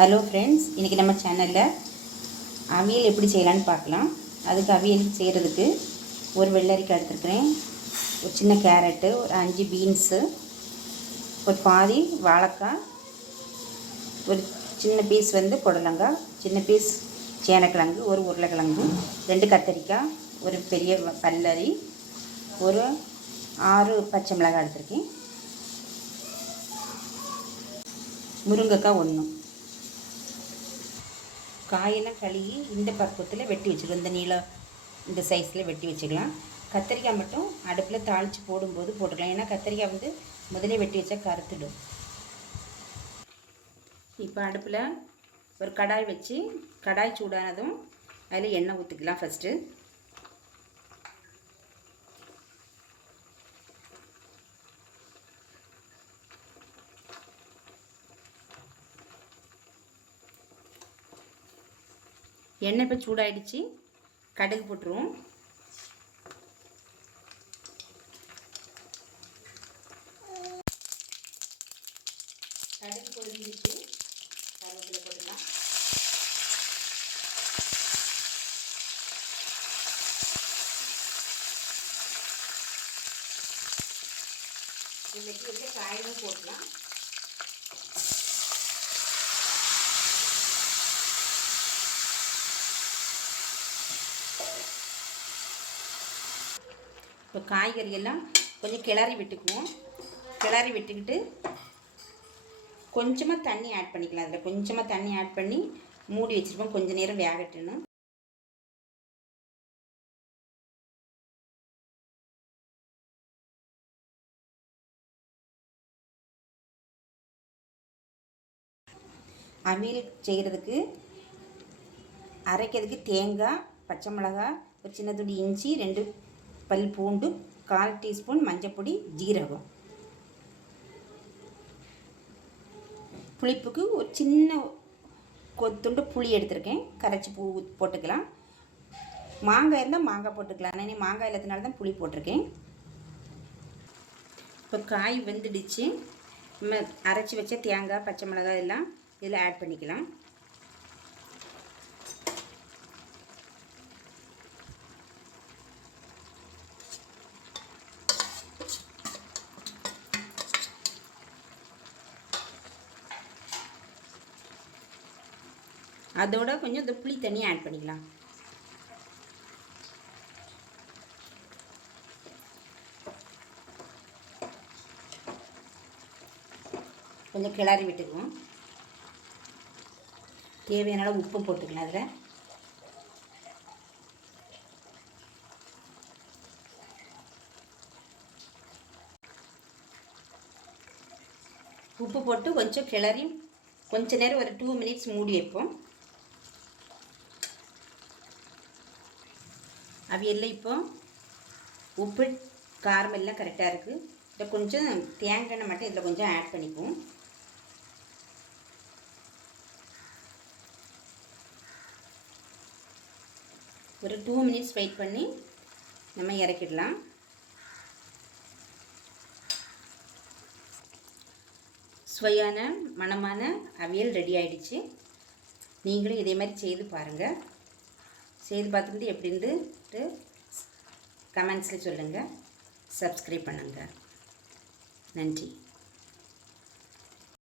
Hello friends, இன்றைக்கி நம்ம சேனலில் அவியல் எப்படி செய்யலான்னு பார்க்கலாம். அதுக்கு அவியல் செய்கிறதுக்கு ஒரு வெள்ளரிக்காய் எடுத்துருக்கிறேன், ஒரு சின்ன கேரட்டு, ஒரு 5 பீன்ஸு, ஒரு பாதி வாழைக்காய், ஒரு சின்ன பீஸ் புடலங்காய், சின்ன பீஸ் சேனக்கிழங்கு, ஒரு உருளைக்கிழங்கு, 2 கத்திரிக்காய், ஒரு பெரிய பல்லரி, ஒரு 6 பச்சை மிளகாய் எடுத்துருக்கேன், முருங்கைக்காய் 1. காயெல்லாம் கழுவி இந்த பக்குவத்தில் வெட்டி வச்சுக்கலாம். இந்த நீளம் இந்த சைஸில் வெட்டி வச்சுக்கலாம். கத்திரிக்காய் மட்டும் அடுப்பில் தாளித்து போடும்போது போட்டுக்கலாம். ஏன்னா கத்திரிக்காய் முதலே வெட்டி வச்சா கருத்துடும். இப்போ அடுப்பில் ஒரு கடாய் வச்சு கடாய் சூடானதும் அதில் எண்ணெய் ஊற்றிக்கலாம். ஃபஸ்ட்டு எண்ணெய் இப்போ சூடாயிடுச்சு, கடுகு போட்டுருவோம். கடுகு பொரிஞ்சிச்சு, கருவேப்பிலை போட்டுக்கலாம். வெட்டி வச்ச காயும் போட்டுக்கலாம். இப்போ காய்கறி எல்லாம் கொஞ்சம் கிளறி விட்டுக்குவோம். கிளறி விட்டுக்கிட்டு கொஞ்சமாக தண்ணி ஆட் பண்ணிக்கலாம். அதில் கொஞ்சமாக தண்ணி ஆட் பண்ணி மூடி வச்சுருப்போம், கொஞ்சம் நேரம் வேகட்டுன்னு. அவியல் செய்கிறதுக்கு அரைக்கிறதுக்கு தேங்காய், பச்சை மிளகாய், ஒரு சின்ன துண்டு இஞ்சி, 2 பல் பூண்டு, 1/4 டீஸ்பூன் மஞ்சப்பொடி, ஜீரகம். புளிப்புக்கு ஒரு சின்ன கொத்துண்டு புளி எடுத்திருக்கேன், கரைச்சி போட்டுக்கலாம். மாங்காய் இருந்தால் மாங்காய் போட்டுக்கலாம். நான் மாங்காய் இல்லாதனால தான் புளி போட்டிருக்கேன். இப்போ காய் வெந்துடுச்சு. நம்ம அரைச்சி வச்ச தேங்காய், பச்சை மிளகாய் எல்லாம் இதில் ஆட் பண்ணிக்கலாம். அதோட கொஞ்சம் இந்த புளி தண்ணி ஆட் பண்ணிக்கலாம். கொஞ்சம் கிளறி விட்டுக்குவோம். தேவையான அளவு உப்பு போட்டுக்கலாம். அதில் உப்பு போட்டு கொஞ்சம் கிளறி கொஞ்ச நேரம் ஒரு 2 மினிட்ஸ் மூடி வைப்போம். அவியல்ல இப்போ உப்பு காரம் எல்லாம் கரெக்டாக இருக்குது. இதில் கொஞ்சம் தேங்காய் எண்ணெய் மட்டும் இதில் கொஞ்சம் ஆட் பண்ணிக்குவோம். ஒரு 2 மினிட்ஸ் வெயிட் பண்ணி நம்ம இறக்கிடலாம். சுவையான மணமான அவியல் ரெடி ஆகிடுச்சு. நீங்களும் இதே மாதிரி செய்து பாருங்கள். செய்து பார்த்துட்டு எப்படின்ட்டு கமெண்ட்ஸில் சொல்லுங்கள். சப்ஸ்கிரைப் பண்ணுங்கள். நன்றி.